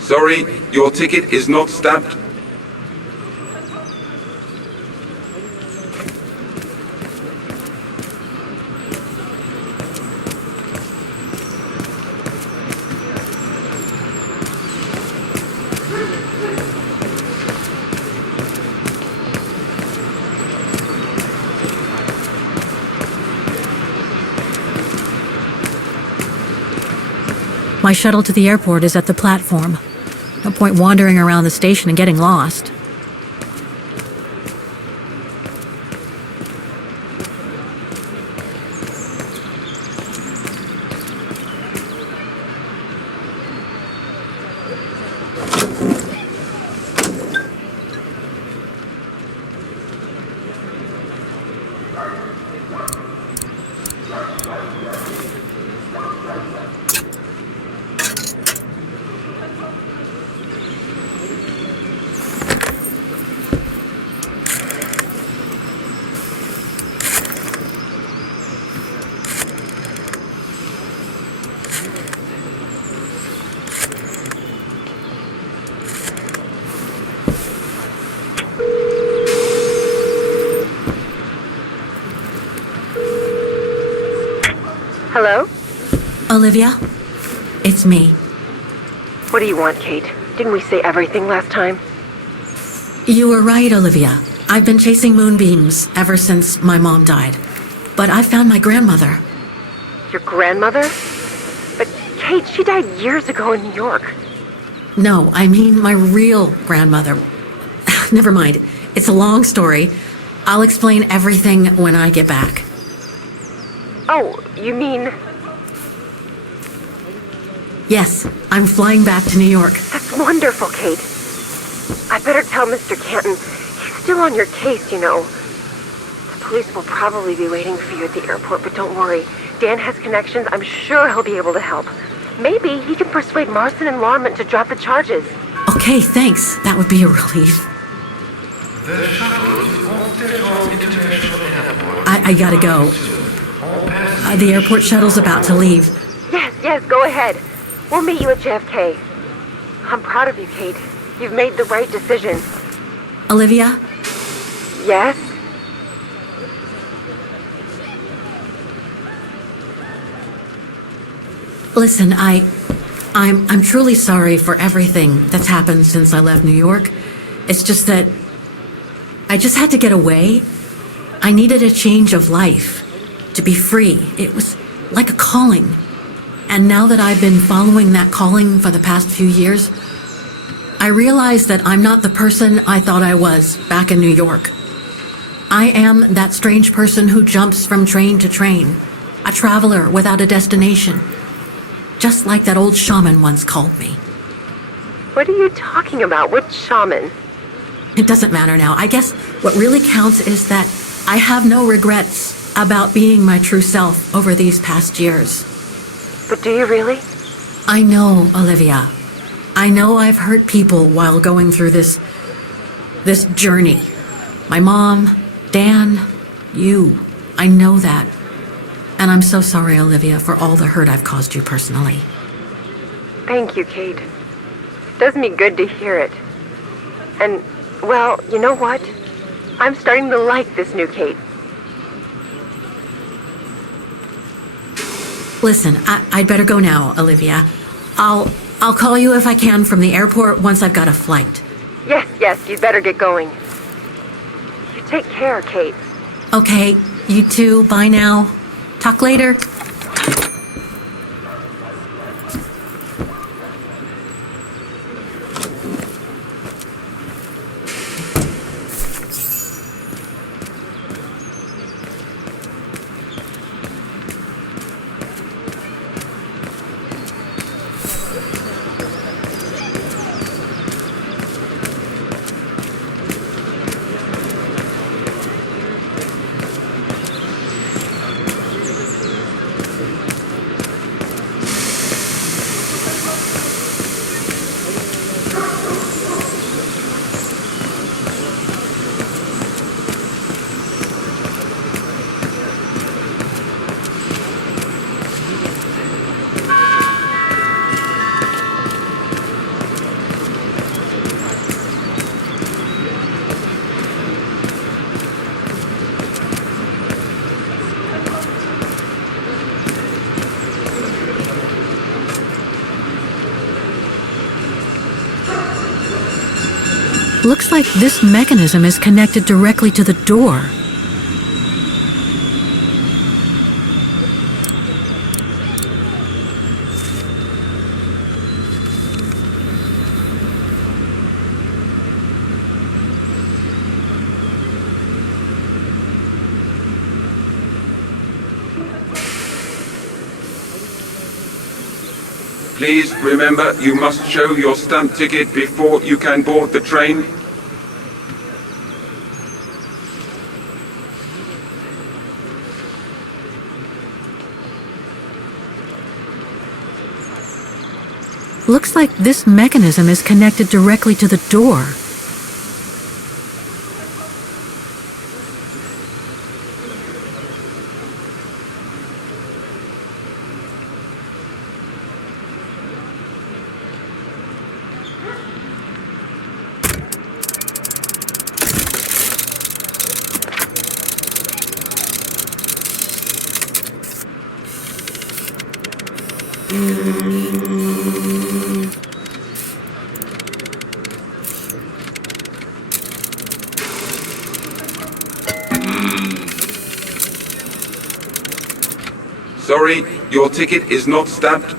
Sorry, your ticket is not stamped. My shuttle to the airport is at the platform. No point wandering around the station and getting lost. Hello? Olivia? It's me. What do you want, Kate? Didn't we say everything last time? You were right, Olivia. I've been chasing moonbeams ever since my mom died. but I found my grandmother. Your grandmother? But Kate, she died years ago in New York. No, I mean my real grandmother. Never mind. It's a long story. I'll explain everything when I get back. Oh, you mean... Yes, I'm flying back to New York. That's wonderful, Kate. I better tell Mr. Canton. He's still on your case, you know. The police will probably be waiting for you at the airport, but don't worry. Dan has connections. I'm sure he'll be able to help. Maybe he can persuade Marston and Lorman to drop the charges. Okay, thanks. That would be a relief. The shuttles won't Detroit International Airport. I gotta go. The airport shuttle's about to leave. Yes, go ahead. We'll meet you at JFK. I'm proud of you, Kate. You've made the right decision. Olivia? Yes? Listen, I'm truly sorry for everything that's happened since I left New York. It's just that I just had to get away. I needed a change of life, to be free. It was like a calling. And now that I've been following that calling for the past few years, I realize that I'm not the person I thought I was back in New York. I am that strange person who jumps from train to train, a traveler without a destination, just like that old shaman once called me. What are you talking about? Which shaman? It doesn't matter now. I guess what really counts is that I have no regrets about being my true self over these past years. But do you really? I know, Olivia. I know I've hurt people while going through this journey. My mom, Dan, you. I know that. And I'm so sorry, Olivia, for all the hurt I've caused you personally. Thank you, Kate. It does me good to hear it. And, well, you know what? I'm starting to like this new Kate. Listen, I'd better go now, Olivia. I'll call you if I can from the airport once I've got a flight. Yes, you'd better get going. You take care, Kate. Okay, you too. Bye now. Talk later. Looks like this mechanism is connected directly to the door. Please remember, you must show your stamp ticket before you can board the train. Looks like this mechanism is connected directly to the door. Sorry, your ticket is not stamped.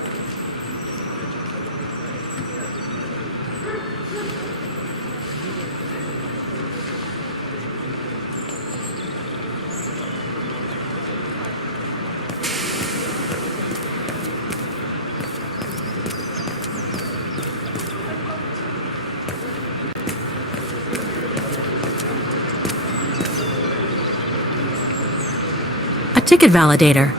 A ticket validator.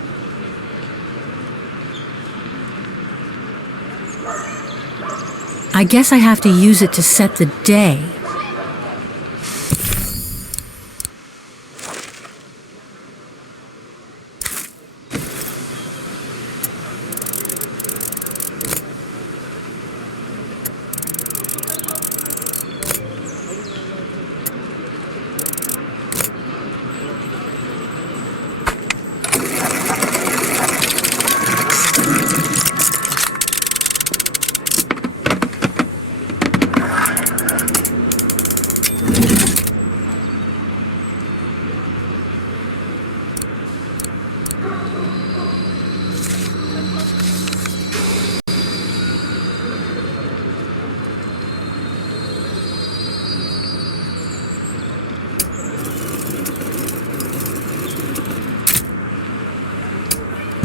I guess I have to use it to set the day.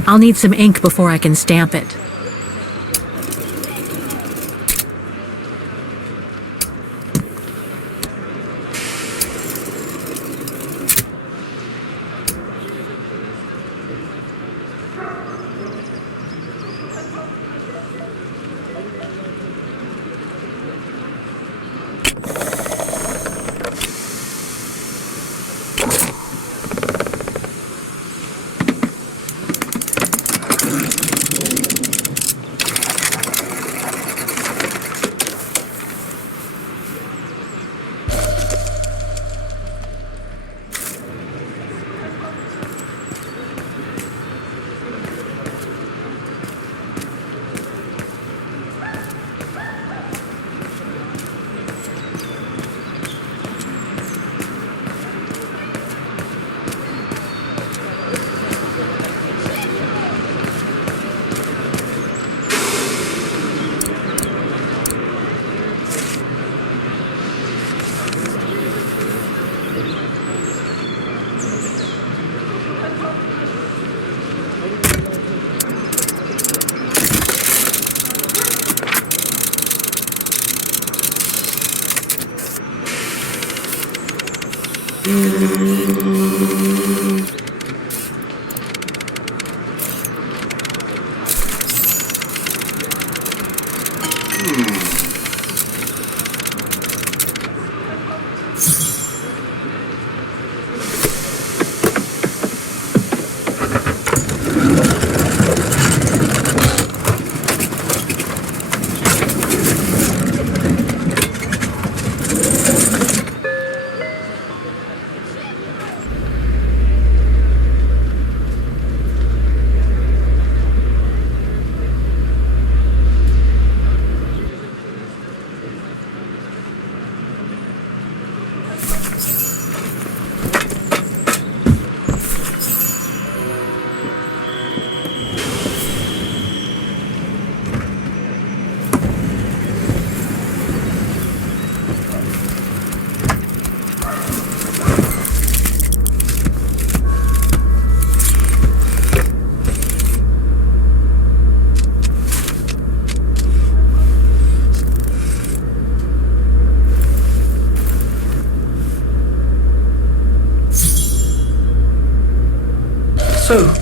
I'll need some ink before I can stamp it. So,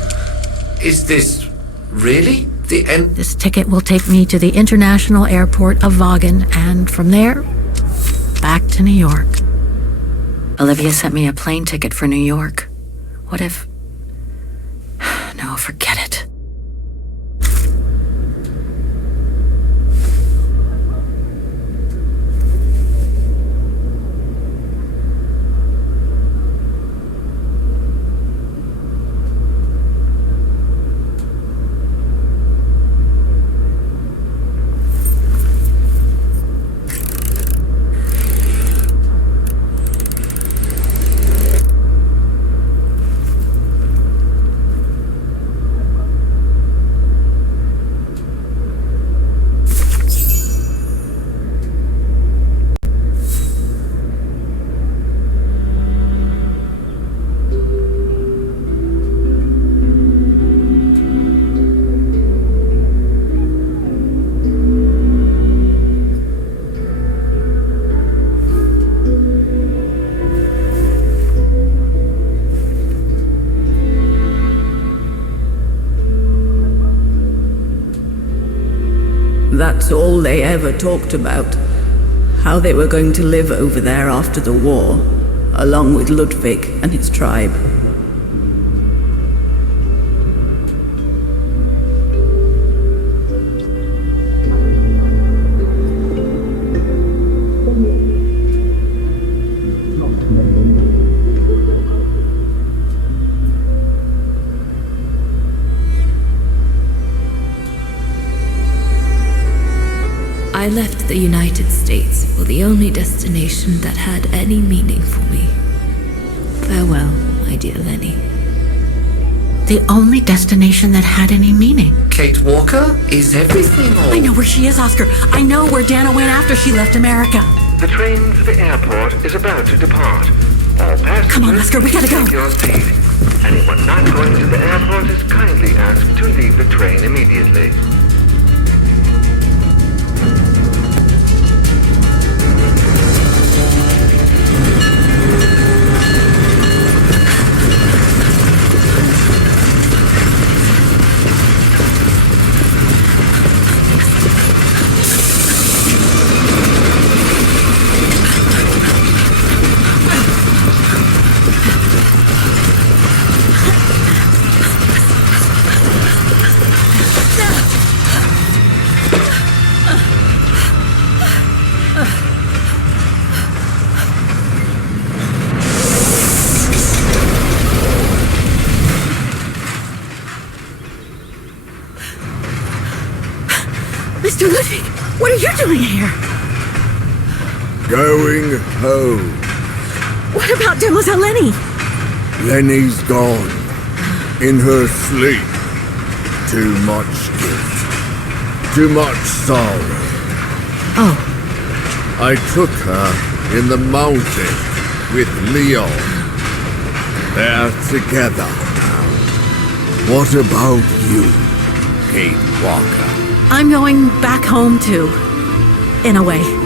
is this really the end? This ticket will take me to the international airport of Vaughan, and from there, back to New York. Olivia sent me a plane ticket for New York. What if... No, forget it. that's all they ever talked about. How they were going to live over there after the war, along with Ludwig and his tribe. I left the United States for the only destination that had any meaning for me. Farewell, my dear Lenny. The only destination that had any meaning. Kate Walker? Is everything all... I know where she is, Oscar. I know where Dana went after she left America. The train for the airport is about to depart. All passengers, Come on, Oscar, we gotta go. take your seat. Anyone not going to the airport is kindly asked to leave the train immediately. Mr. Ludwig, what are you doing here? Going home. What about Demoiselle Lenny? Lenny's gone. In her sleep. Too much guilt. Too much sorrow. Oh. I took her in the mountain with Leon. They're together now. What about you, Kate Walker? I'm going back home too. In a way.